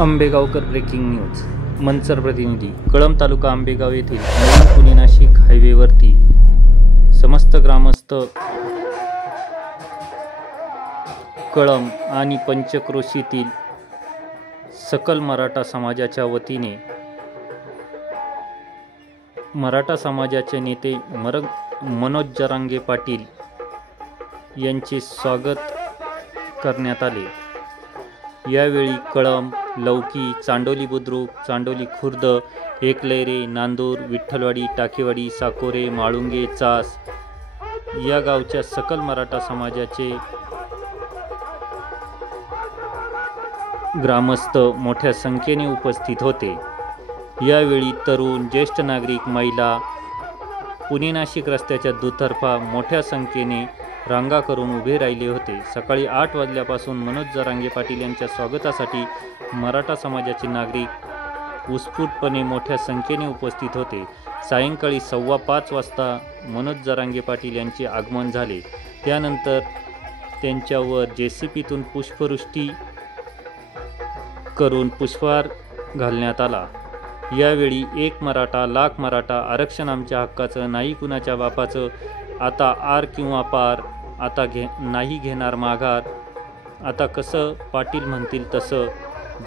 Ambegaonkar breaking news. Manchar प्रतिनिधी. कळंब तालुका आंबेगाव येथील नवीन पुणे नाशिक हायवेवरती समस्त ग्रामस्थ कळंब आणि पंचक्रोशीतील सकल मराठा समाजाच्या वतीने मराठा समाजाचे नेते मनोज जरांगे पाटील यांचे स्वागत करण्यात आले. यावेळी कळंब, लौकी, चांडोली बुद्रुक, चांडोली खुर्द, एकलैरे, नांदूर, विठ्ठलवाडी, टाकेवाडी, साकोरे, माळुंगे, चास या गावच्या सकल मराठा समाजाचे ग्रामस्थ मोठ्या संख्येने उपस्थित होते. यावेळी तरुण, ज्येष्ठ नागरिक, महिला पुणे नाशिक रस्त्याच्या दुतर्फा मोठ्या संख्येने रांगा करून उभे राहिले होते. सकाळी 8 वाजल्यापासून मनोज जरांगे पाटील यांच्या स्वागतासाठी मराठा समाजाचे नागरिक उत्स्फूर्तपणे मोठ्या संख्येने उपस्थित होते. सायंकाळी 5:15 वाजता मनोज जरांगे पाटील यांचे आगमन झाले. त्यानंतर त्यांच्यावर JCPतून पुष्पवृष्टी करून पुष्पहार घालण्यात आला. यावेळी एक मराठा लाख मराठा, आरक्षण आमच्या हक्काचं, नाही कुणाच्या बापाचं, आता आर किंवा पार, आता नाही घेणार माघार, आता कसं पाटील म्हणतील तसं,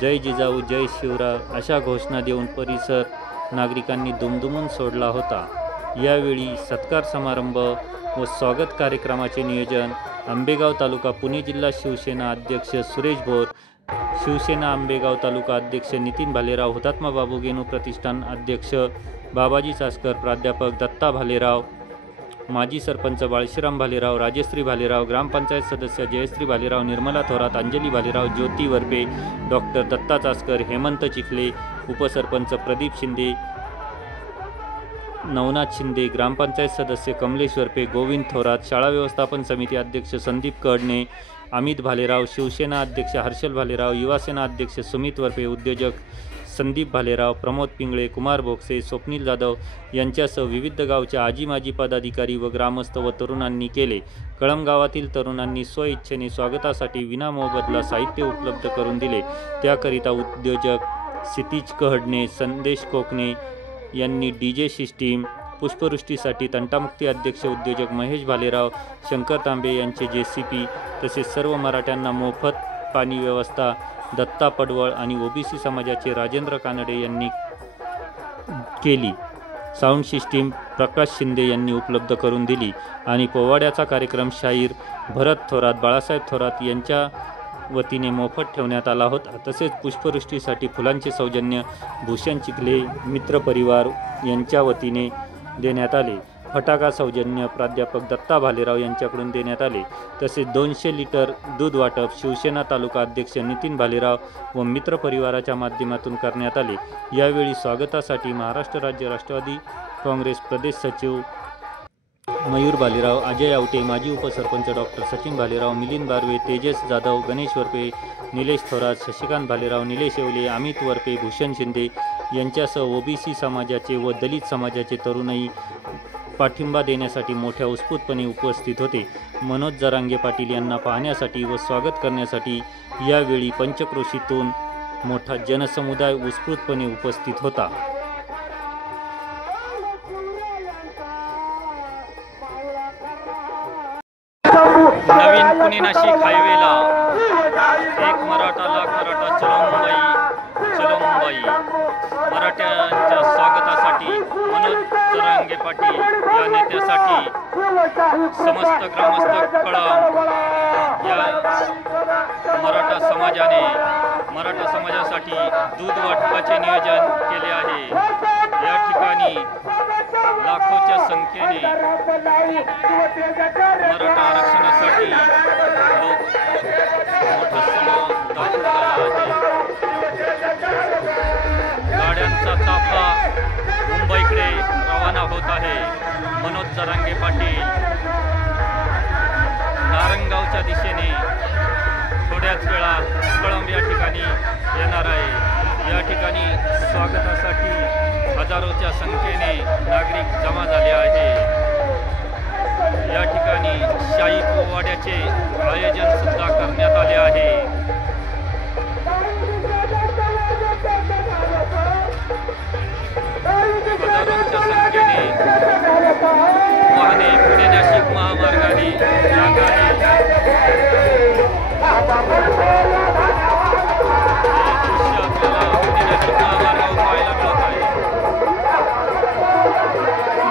जय जिजाऊ, जय शिवराय अशा घोषणा देऊन परिसर नागरिकांनी दुमदुमून सोडला होता. यावेळी सत्कार समारंभ व स्वागत कार्यक्रमाचे नियोजन आंबेगाव तालुका पुणे जिल्हा शिवसेना अध्यक्ष सुरेश भोर, शिवसेना आंबेगाव तालुका अध्यक्ष नितीन भालेराव, हुतात्मा बाबू गेनू प्रतिष्ठान अध्यक्ष बाबाजी चासकर, प्राध्यापक दत्ता भालेराव, माजी सरपंच बाळशीराम भालेराव, राजश्री भालेराव, ग्रामपंचायत सदस्य जयश्री भालेराव, निर्मला थोरात, अंजली भालेराव, ज्योती वरपे, डॉक्टर दत्ता चासकर, हेमंत चिखले, उपसरपंच प्रदीप शिंदे, नवनाथ शिंदे, ग्रामपंचायत सदस्य कमलेश वरपे, गोविंद थोरात, शाळा व्यवस्थापन समिती अध्यक्ष संदीप कडणे, अमित भालेराव, शिवसेना अध्यक्ष हर्षल भालेराव, युवासेना अध्यक्ष सुमित वरपे, उद्योजक संदीप भालेराव, प्रमोद पिंगळे, कुमार भोगसे, स्वप्नील जाधव यांच्यासह विविध गावच्या आजी माजी पदाधिकारी व ग्रामस्थ व तरुणांनी केले. कळंब गावातील तरुणांनी स्वइच्छेने स्वागतासाठी विनामोबदला साहित्य उपलब्ध करून दिले. त्याकरिता उद्योजक क्षितिज कहडणे, संदेश कोकणे यांनी DJ सिस्टीम, पुष्पवृष्टीसाठी तंटामुक्ती अध्यक्ष उद्योजक महेश भालेराव, शंकर तांबे यांचे JCP तसेच सर्व मराठ्यांना मोफत पाणी व्यवस्था दत्ता पडवळ आणि OBC समाजाचे राजेंद्र कानडे यांनी केली. साऊंड सिस्टीम प्रकाश शिंदे यांनी उपलब्ध करून दिली आणि पोवाड्याचा कार्यक्रम शाहीर भरत थोरात, बाळासाहेब थोरात यांच्या वतीने मोफत ठेवण्यात आला होता. तसेच पुष्पवृष्टीसाठी फुलांचे सौजन्य भूषण चिखले मित्रपरिवार यांच्या वतीने देण्यात आले. फटाका सौजन्य प्राध्यापक दत्ता भालेराव यांच्याकडून देण्यात आले. तसेच 200 लिटर दूध वाटप शिवसेना तालुका अध्यक्ष नितीन भालेराव व मित्रपरिवाराच्या माध्यमातून करण्यात आले. यावेळी स्वागतासाठी महाराष्ट्र राज्य राष्ट्रवादी काँग्रेस प्रदेश सचिव मयूर भालेराव, अजय आवटे, माजी उपसरपंच डॉक्टर सचिन भालेराव, मिलिंद बारवे, तेजस जाधव, गणेश वरपे, निलेश थोरात, शशिकांत भालेराव, निलेश येवले, अमित वरपे, भूषण शिंदे यांच्यासह OBC समाजाचे व दलित समाजाचे तरुणही पाठिंबा देण्यासाठी मोठ्या उत्स्फूर्तपणे उपस्थित होते. मनोज जरांगे पाटील यांना पाहण्यासाठी व स्वागत करण्यासाठी यावेळी पंचक्रोशीतून मोठा जनसमुदाय उत्स्फूर्तपणे उपस्थित होता. नवीन पुणे नाशिक हायवेला एक मराठा लाख मराठा, चलो मुंबई चलो मुंबई मराठ्यांच्या स्वागतासाठी मनोज जरांगे पाटील या नेत्यासाठी समस्त ग्रामस्थ कळंब या मराठा समाजासाठी दूध वाटपाचे नियोजन केले आहे. या ठिकाणी लाखोच्या संख्येने मराठा आरक्षणासाठी लोक मोठा समाज दाखल आहे. गाड्यांचा ताफा मुंबईकडे रवाना होत आहे. मनोज जरांगे पाटील नारंगावच्या दिशेने थोड्याच वेळात कळंब या ठिकाणी येणार आहे. या ठिकाणी स्वागतासाठी हजारोच्या संख्येने नागरिक जमा झाले आहे. या ठिकाणी शाही पोवाड्याचे आयोजन सुद्धा करण्यात आले आहे. जागा आहे. दृश्य आपल्याला पुण्यातील महामार्गावर पाहायला मिळत आहे.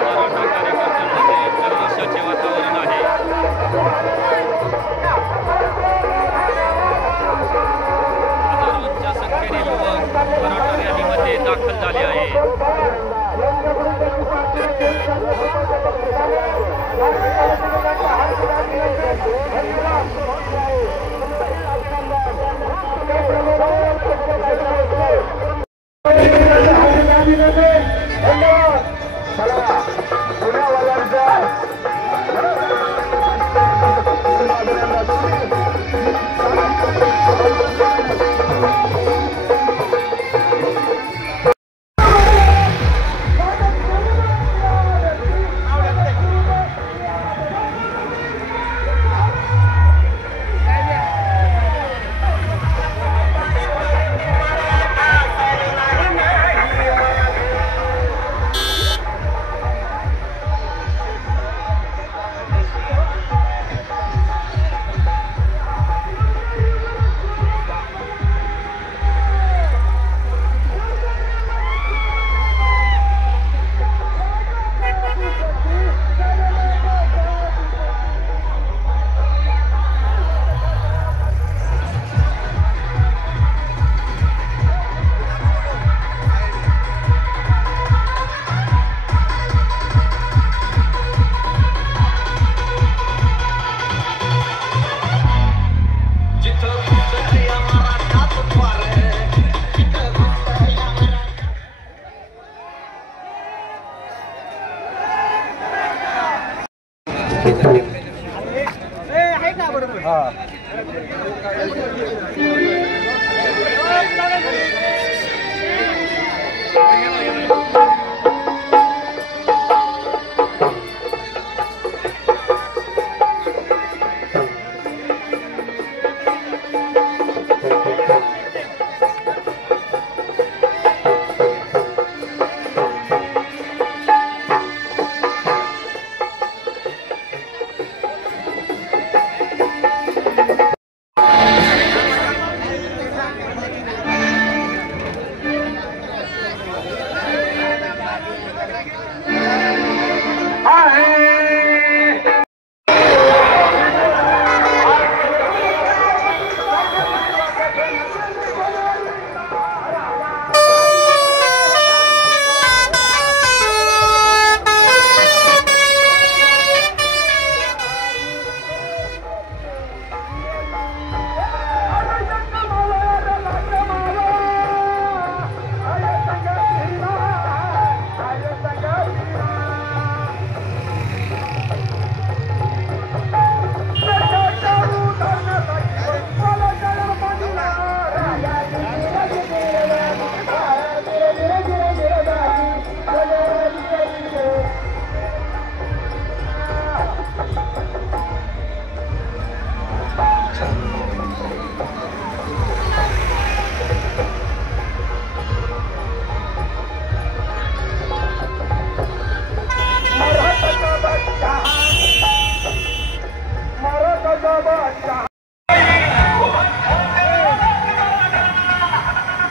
मराठा कार्यकर्त्यांमध्ये जल्लोषाचे वातावरण आहे. हजारोंच्या संख्येने युवक मराठा रॅलीमध्ये दाखल झाले आहेत.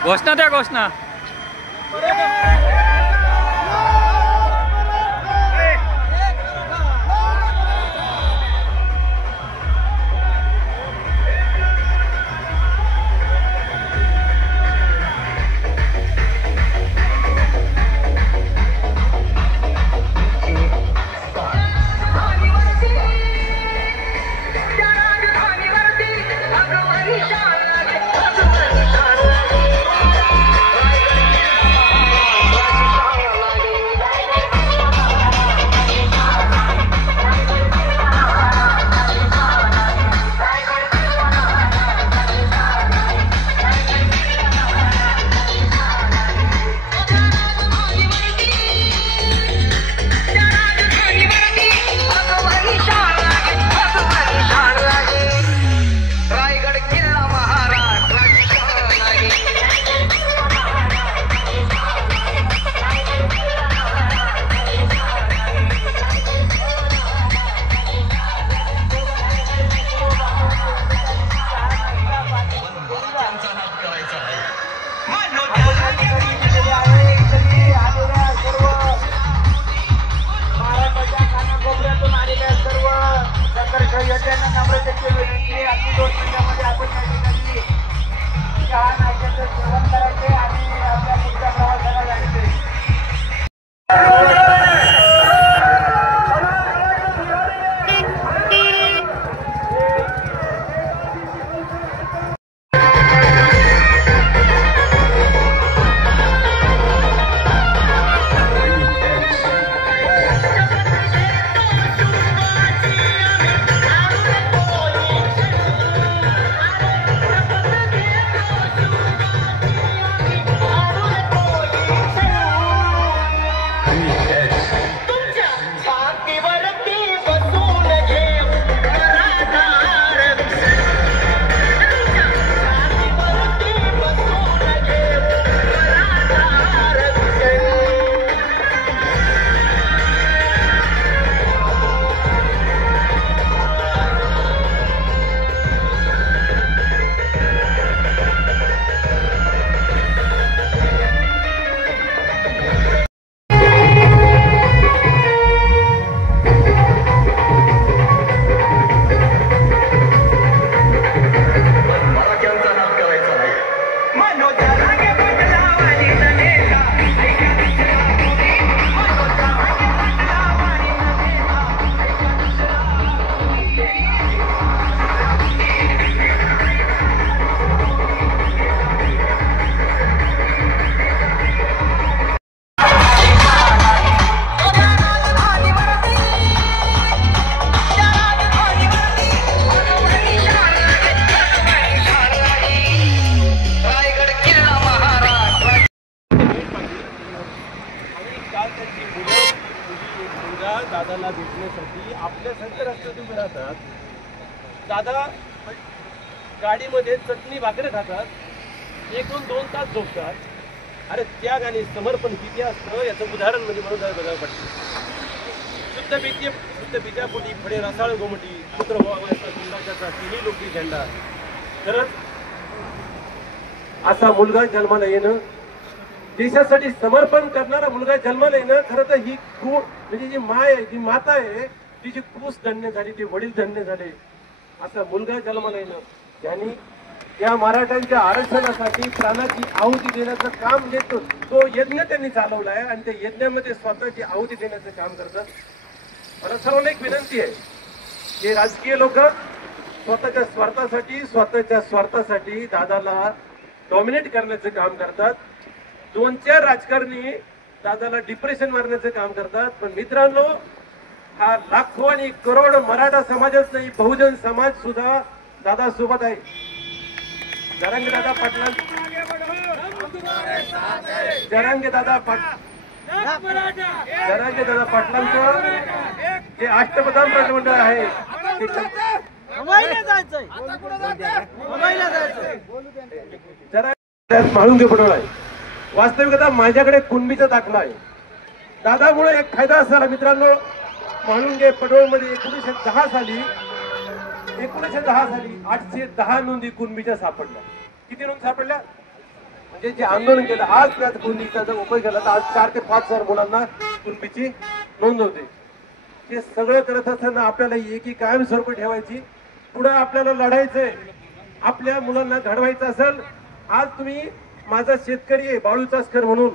घोषणा द्या घोषणा. तर येत्यांना नम्रतेची विनंती, अगदी 2 मिनिटांमध्ये आपण या ठिकाणी चहा नाश्त्याचं सेवन करायचे आणि आपल्या पुढच्या प्रवासाला जायचे. दादाला भेटण्यासाठी आपल्या सगळ्या रस्त्यात उभे राहतात. दादा गाडीमध्ये चटणी भाकरी खातात, 1-2 तास झोपतात. अरे त्याग आणि समर्पण किती असतं याचं उदाहरण म्हणजे म्हणून बघायला पडतं. शुद्ध बिजापोटी फळे रसाळ गोमटी पुत्र व्हावाचा तिन्ही लोकी झेंडा. खरंच असा मुलगा जन्माला येणं, देशासाठी समर्पण करणारा मुलगा जन्माला येणं, खरं तर ही म्हणजे जी माय आहे, जी माता आहे, तिची कूस धन्य झाली, ती वडील धन्य झाले. असा मुलगा जन्माला येणं, त्यांनी या मराठ्यांच्या आरक्षणासाठी प्राणाची आहुती देण्याचं काम देतो. तो यज्ञ त्यांनी चालवलाय आणि त्या यज्ञामध्ये स्वतःची आहुती देण्याचं काम करतात. मला सर्वांना एक विनंती आहे की राजकीय लोक स्वतःच्या स्वार्थासाठी दादाला डॉमिनेट करण्याचं काम करतात. 2-4 राजकारणी दादाला डिप्रेशन मारण्याचं काम करतात. पण मित्रांनो, हा लाखो आणि करोड मराठा समाजच नाही, बहुजन समाज सुद्धा दादा सोबत आहे. जरांगे दादा पाटलांचं जे अष्टप्रधान मंत्रिमंडळ आहे म्हाळुंगे पडोळ आहे. वास्तविकता माझ्याकडे कुणबीचा दाखला आहे. दादामुळे एक फायदा असणारा मित्रांनो, म्हाळुंगे पडोळमध्ये 1910 साली 810 नोंदी कुणबीच्या सापडल्या. किती नोंद सापडल्या? म्हणजे जे आंदोलन केलं आज त्या कुणबीचा जर उपयोग केला तर आज 4 ते 5 हजार मुलांना कुणबीची नोंद होते. हे सगळं करत असताना आपल्याला एकी कायमस्वरूपी ठेवायची, पुढे आपल्याला लढायचंय, आपल्या मुलांना घडवायचं असेल. आज तुम्ही माझा शेतकरी आहे, बाळू चासकर म्हणून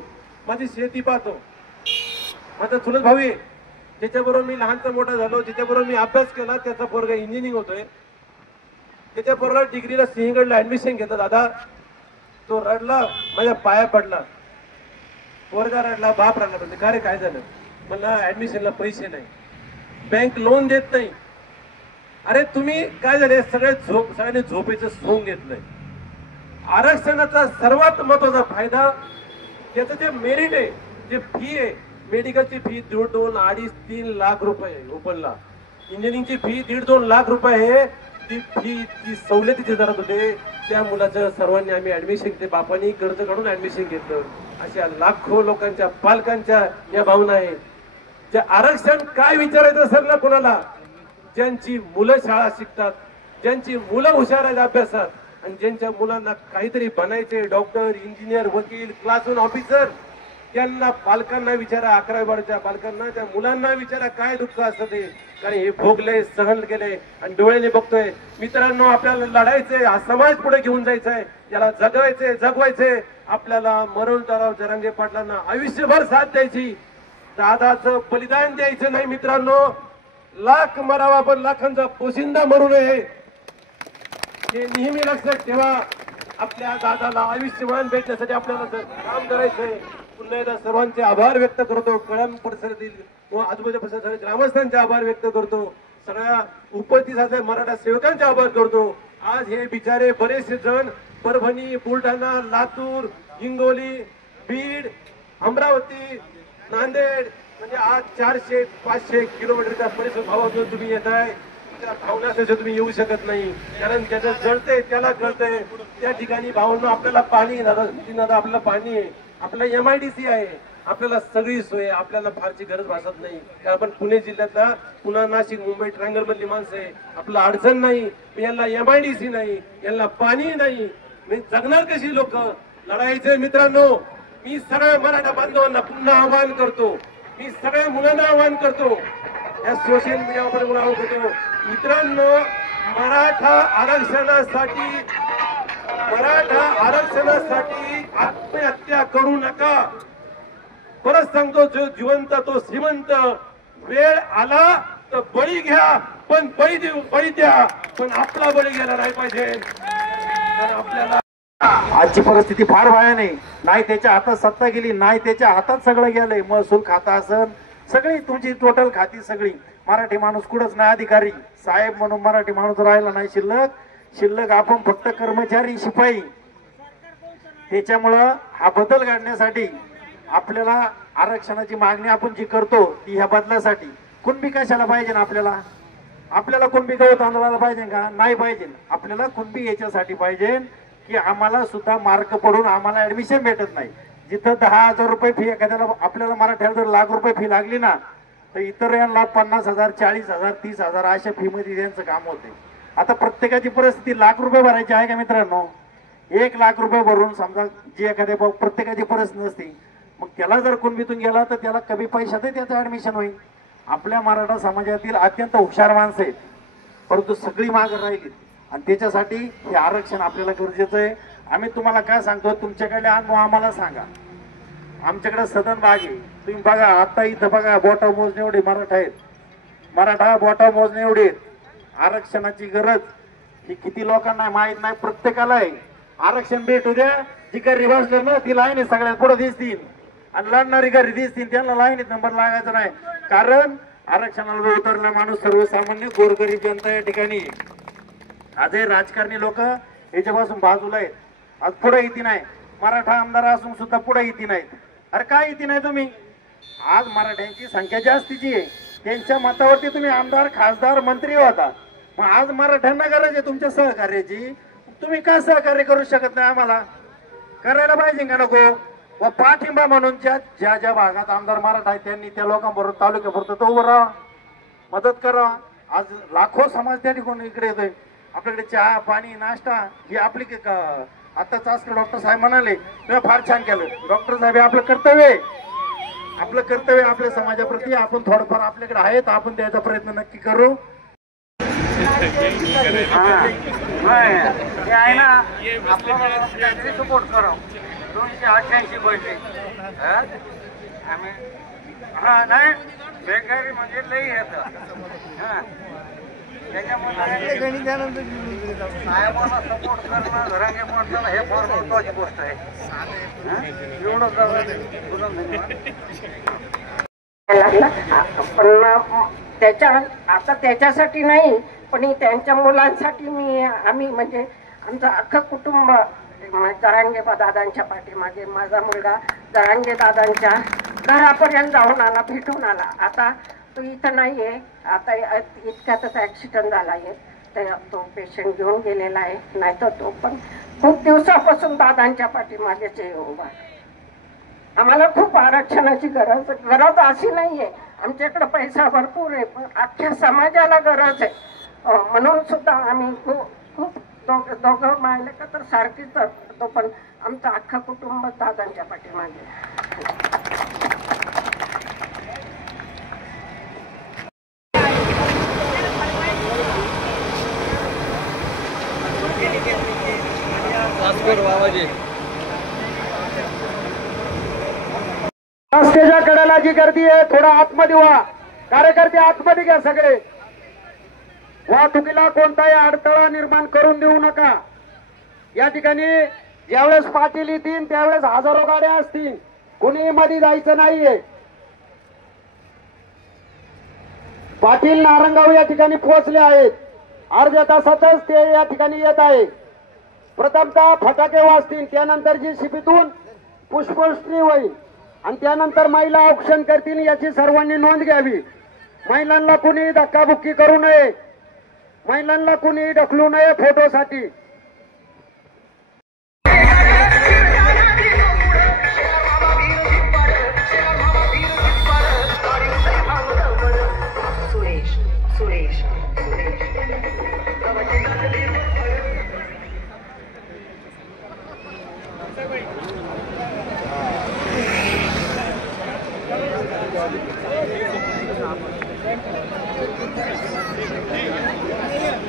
माझी शेती पाहतो. माझा चुलत भाऊ आहे, ज्याच्याबरोबर मी लहानचा मोठा झालो, ज्याच्याबरोबर मी अभ्यास केला, त्याचा पोरगा इंजिनिअरिंग होतोय. त्याच्या पोराला डिग्रीला सिंहगडला ऍडमिशन घेतलं. दादा तो रडला, माझ्या पाया पडला, पोरगा रडला, बाप रडला. म्हणजे का रे काय झालं? मला ऍडमिशनला पैसे नाही, बँक लोन देत नाही. अरे तुम्ही काय झाले, सगळ्यांनी झोपेचं सोंग घेतलंय. आरक्षणाचा सर्वात महत्वाचा फायदा, त्याचं जे मेरिट आहे, जे फी आहे, मेडिकलची फी 2-2.5-3 लाख रुपये ओपनला, इंजिनिअरिंगची फी 1.5-2 लाख रुपये आहे. ती फी ती सवलतीची दरात होते. त्या मुलाचं सर्वांनी आम्ही ऍडमिशन घेतले, बापांनी कर्ज काढून ऍडमिशन घेतलं. अशा लाखो लोकांच्या पालकांच्या या भावना आहे. जे आरक्षण काय विचारायचं असेल ना कोणाला, ज्यांची मुलं शाळा शिकतात, ज्यांची मुलं हुशार आहेत अभ्यासात, आणि ज्यांच्या मुलांना काहीतरी बनायचे, डॉक्टर, इंजिनियर, वकील, क्लासरूम ऑफिसर, त्यांना पालकांना विचारा, 11वी बारावीच्या पालकांना, त्या मुलांना विचारा काय दुःख असतं ते. कारण हे भोगले, सहन केले आणि डोळ्याने बघतोय. मित्रांनो, आपल्याला लढायचंय, हा समाज पुढे घेऊन जायचंय, याला जगवायचंय, जगवायचंय. आपल्याला मरोनराव जरांगे पाटलांना आयुष्यभर साथ द्यायची, दादाचं बलिदान द्यायचं नाही. मित्रांनो, लाख मरावा पण लाखांचा पोशिंदा मरू नये हे नेहमी लक्षात ठेवा. आपल्या दादाला आयुष्यमान भेटण्यासाठी आपल्याला काम करायचंय. पुन्हा एकदा सर्वांचे आभार व्यक्त करतो. कळंब परिसरातील व आजूबाजूच्या परिसरातील ग्रामस्थांचे आभार व्यक्त करतो. सगळ्या उपस्थित असलेल्या मराठा सेवकांचे आभार करतो. आज हे बिचारे बरेचसे जण परभणी, बुलढाणा, लातूर, हिंगोली, बीड, अमरावती, नांदेड म्हणजे आज 400-500 किलोमीटरच्या परिसर भावातून तुम्ही येत आहे. त्या भावनासाठी तुम्ही येऊ शकत नाही, कारण ज्याचं जळतंय त्याला कळतंय. त्या ठिकाणी भावांना आपल्याला पाणी, दादा आपल्याला पाणी आहे, आपला MIDC आहे, आपल्याला सगळी सोय, आपल्याला फारची गरज भासत नाही. कारण आपण पुणे जिल्ह्यातला, पुन्हा नाशिक, मुंबई ट्रायंगल मधली माणसं आहे. आपला अडचण नाही, यांना MIDC नाही, यांना पाणी नाही. जगणार कशी लोक? लढायचे. मित्रांनो, मी सगळ्या मराठा बांधवांना पुन्हा आवाहन करतो, मी सगळ्या मुलांना आवाहन करतो, या सोशल मीडियावर मला आवाहन करतो. मित्रांनो, मराठा आरक्षणासाठी आत्महत्या करू नका. परत सांगतो, जो जिवंत तो श्रीमंत. वेळ आला तर बळी घ्या, पण बळी द्या, पण आपला बळी गेला नाही पाहिजे. तर आपल्याला आजची परिस्थिती फार भयानक आहे. नाही त्याच्या हातात सत्ता गेली, नाही त्याच्या हातात सगळं गेलंय. महसूल खाता असन, सगळी तुमची टोटल खाती सगळी. मराठी माणूस कुठंच नाही अधिकारी साहेब म्हणून मराठी माणूस राहिला नाही शिल्लक आपण फक्त कर्मचारी, शिपाई. त्याच्यामुळं हा बदल घडण्यासाठी आपल्याला आरक्षणाची मागणी आपण जी करतो ती ह्या बदलासाठी. कुणबी कशाला पाहिजे ना आपल्याला कुणबी गवत आंदोलनाला पाहिजे का? नाही पाहिजे. आपल्याला कुणबी याच्यासाठी पाहिजे की आम्हाला सुद्धा मार्क पडून आम्हाला ऍडमिशन भेटत नाही. जिथं 10,000 रुपये फी एखाद्याला, आपल्याला मराठ्याला जर लाख रुपये फी लागली ना, तर इतर यांना 50,000, 40,000, 30,000 अशा फी मध्ये त्यांचं काम होते. आता प्रत्येकाची परिस्थिती लाख रुपये भरायची आहे का मित्रांनो? 1 लाख रुपये भरून समजा जी एखाद्या प्रत्येकाची परिस्थिती नसते, मग त्याला जर कुणबीतून गेला तर त्याला कमी पैशातही त्याचं ऍडमिशन होईल. आपल्या मराठा समाजातील अत्यंत हुशार माणसं आहेत, परंतु सगळी मागं राहिली आणि त्याच्यासाठी हे आरक्षण आपल्याला गरजेचं आहे. आम्ही तुम्हाला काय सांगतो, तुमच्याकडे अनुभव आम्हाला सांगा. आमच्याकडे सदन भाग आहे, तुम्ही बघा. आता इथं बघा, बोटा मोजणे एवढे मराठा आहेत, मराठा बोटा मोजणे एवढे आहेत. आरक्षणाची गरज ही किती लोकांना माहित नाही, प्रत्येकाला आहे. आरक्षण भेटू द्या. जी घरी बसले ना ती लाईनीत सगळ्यात पुढे दिसतील आणि लढणारी घरी दिसतील, त्यांना लाईनीत नंबर लागायचा नाही. कारण आरक्षणाला उतरला माणूस सर्वसामान्य गोरगरीब जनता या ठिकाणी. आजही राजकारणी लोक याच्यापासून बाजूला आहेत. आज पुढे येते नाही, मराठा आमदार असून सुद्धा पुढे येते नाहीत. अरे काय येते नाही तुम्ही? आज मराठ्यांची संख्या जास्तीची आहे, त्यांच्या मतावरती तुम्ही आमदार, खासदार, मंत्री होता. मग आज मराठ्यांना गरज आहे तुमच्या सहकार्याची. तुम्ही का सहकार्य करू शकत नाही? आम्हाला करायला पाहिजे का नको? व पाठिंबा म्हणून ज्या भागात आमदार मराठा आहेत त्यांनी त्या लोकांबरोबर तालुक्यापुरतं तो उभं राहा, मदत करा. आज लाखो समाज त्या ठिकाणी इकडे येतोय. आपल्याकडे चहा, पाणी, नाश्ता ही आपली आताच असं डॉक्टर साहेब म्हणाले, तुम्ही फार छान केलं. डॉक्टर साहेब आपलं कर्तव्य आहे, आपल्या समाजाप्रती आपण थोडंफार आपल्याकडे आहे तर आपण द्यायचा प्रयत्न नक्की करू. आहे ना, आपल्याला सपोर्ट करा. 288 पैसे आम्ही नाही बेकारी म्हणजे लई येतं. साहेबांना सपोर्ट करणं, घरांगे पडणं हे फार महत्वाची गोष्ट आहे. एवढं पण आता त्याच्यासाठी नाही, पण त्यांच्या मुलांसाठी आम्ही म्हणजे आमचं अख्खं कुटुंब जरांगे दादांच्या पाठीमागे. माझा मुलगा जरांगे दादांच्या घरापर्यंत जाऊन आला, भेटून आला. आता तो इथं नाहीये, आता इतक्यातच ऍक्सिडेंट झाला आहे, तर तो पेशंट घेऊन गेलेला आहे. नाही तर तो पण खूप दिवसापासून दादांच्या पाठीमागेच उभा. आम्हाला खूप आरक्षणाची गरज अशी नाहीये. आमच्याकडे पैसा भरपूर आहे, पण अख्ख्या समाजाला गरज आहे. म्हणून सुद्धा आम्ही खूप दोघं मायले का तर सारखीच तो, पण आमचं अख्खं कुटुंब दादांच्या पाठीमागे. रस्त्याच्या कडेला जी गर्दी आहे थोडा आतमध्ये व्हा. कार्यकर्ते आतमध्ये घ्या सगळे. वाहतुकीला कोणताही अडथळा निर्माण करून देऊ नका. या ठिकाणी ज्यावेळेस पाटील येतील त्यावेळेस हजारो गाड्या असतील, कुणी मध्ये जायचं नाहीये. पाटील नारंगाव या ठिकाणी पोहोचले आहेत. अर्ध्या तासातच ते या ठिकाणी येत आहे. प्रथमतः फटाके वाजतील, त्यानंतर JCBतून पुष्पवृष्टी होईल आणि त्यानंतर महिला औक्षण करतील. याची सर्वांनी नोंद घ्यावी. महिलांना कुणी धक्काबुक्की करू नये, महिलांना कुणी ढकलू नये फोटोसाठी.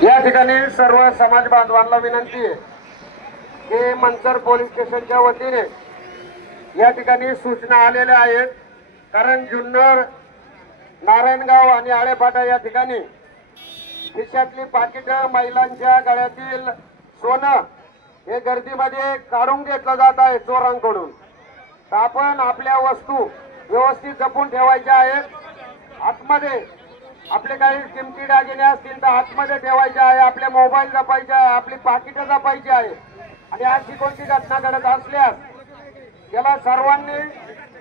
या ठिकाणी सर्व समाज बांधवांना विनंती आहे की मंचर पोलीस स्टेशनच्या वतीने या ठिकाणी सूचना आलेल्या आहेत. कारण जुन्नर, नारायणगाव आणि आळेफाटा या ठिकाणी खिशातली पाकिटं, महिलांच्या गळ्यातील सोनं हे गर्दीमध्ये काढून घेतलं जात आहे चोरांकडून. तर आपण आपल्या वस्तू व्यवस्थित जपून ठेवायच्या आहेत. आतमध्ये आपले काही किमती दागिने असतील तर आतमध्ये ठेवायचे आहे. आपले मोबाईल जपायचे आहे, आपली पाकिटं जपायची आहे. आणि अशी कोणती घटना घडत असल्यास याला सर्वांनी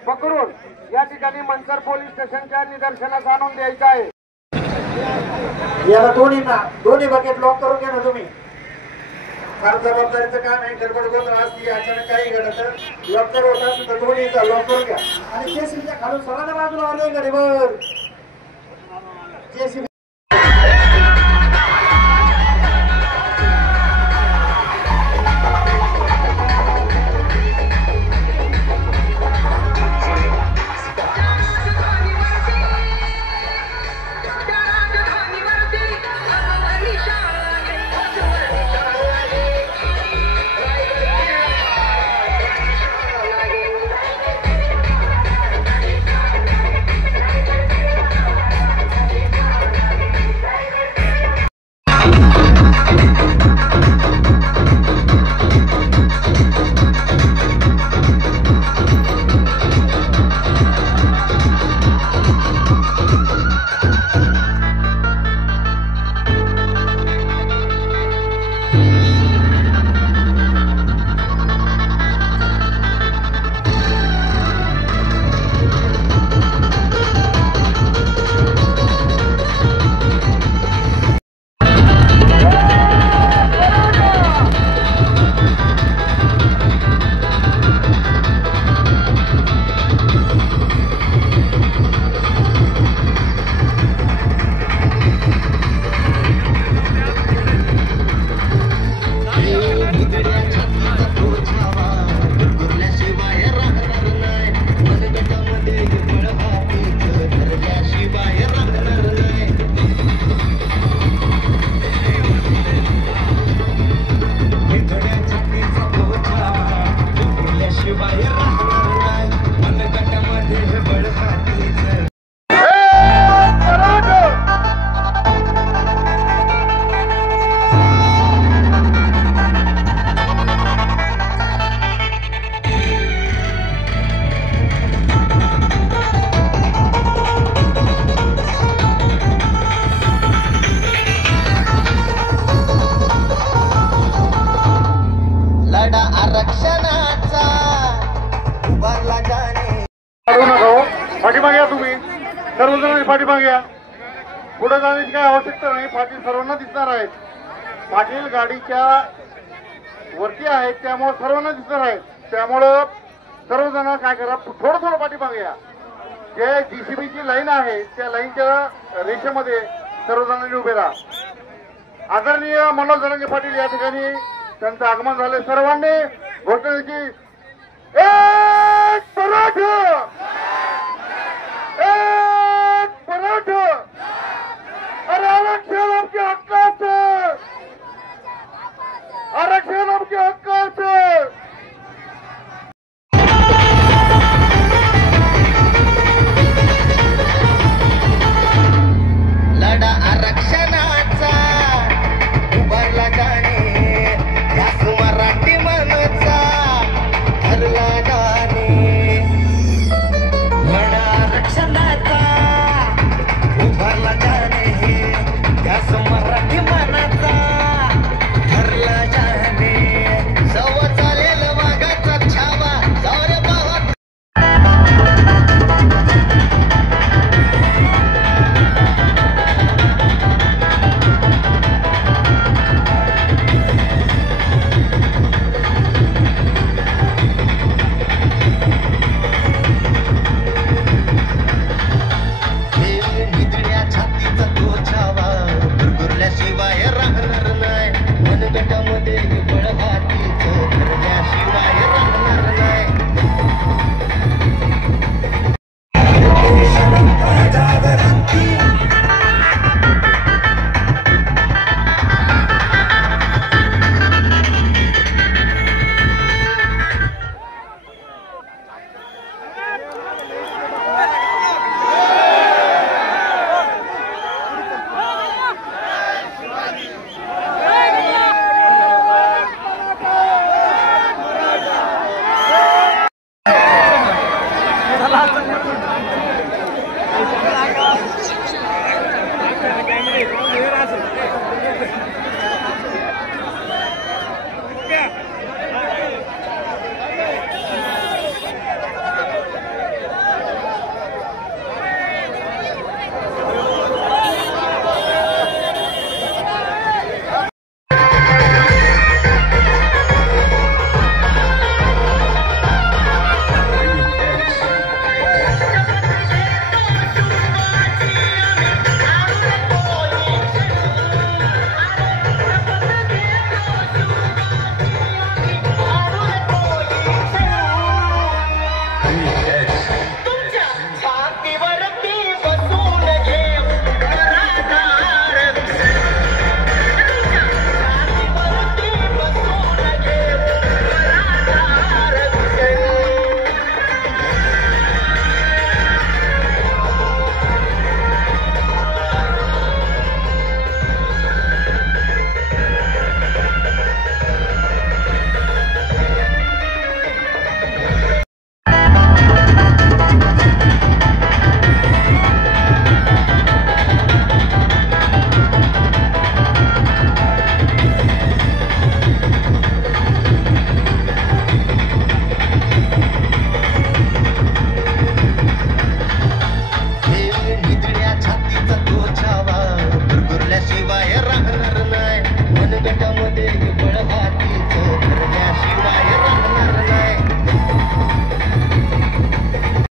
पकडून या ठिकाणी मंचर पोलीस स्टेशनच्या निदर्शनास आणून द्यायचं आहे. याला दोन्ही बकेट लॉक करून घ्या ना तुम्ही. फार जबाबदारीचं काम आहे. गडबड गोंधळ असते, अचानक काही घडत लॉक जर होत असेल तर दोन्ही लॉक करून घ्या. आणि JCBच्या खालून सर्वांना बाजूला आलोय गडीवर. JCB पाठीमागे या. तुम्ही सर्वजण पाठीमागे या. पुढे जाण्याची काही आवश्यकता नाही. पाटील सर्वांना दिसणार आहेत. पाटील गाडीच्या वरती आहेत त्यामुळे सर्वांना दिसणार आहेत. त्यामुळं सर्वजण काय करा, थोडं पाठीमागे या. जे JCBची लाईन आहे त्या लाईनच्या रेषेमध्ये सर्वजणांनी उभे राहा. आदरणीय मनोज जरांगे पाटील या ठिकाणी त्यांचं आगमन झाले. सर्वांनी घोषणेची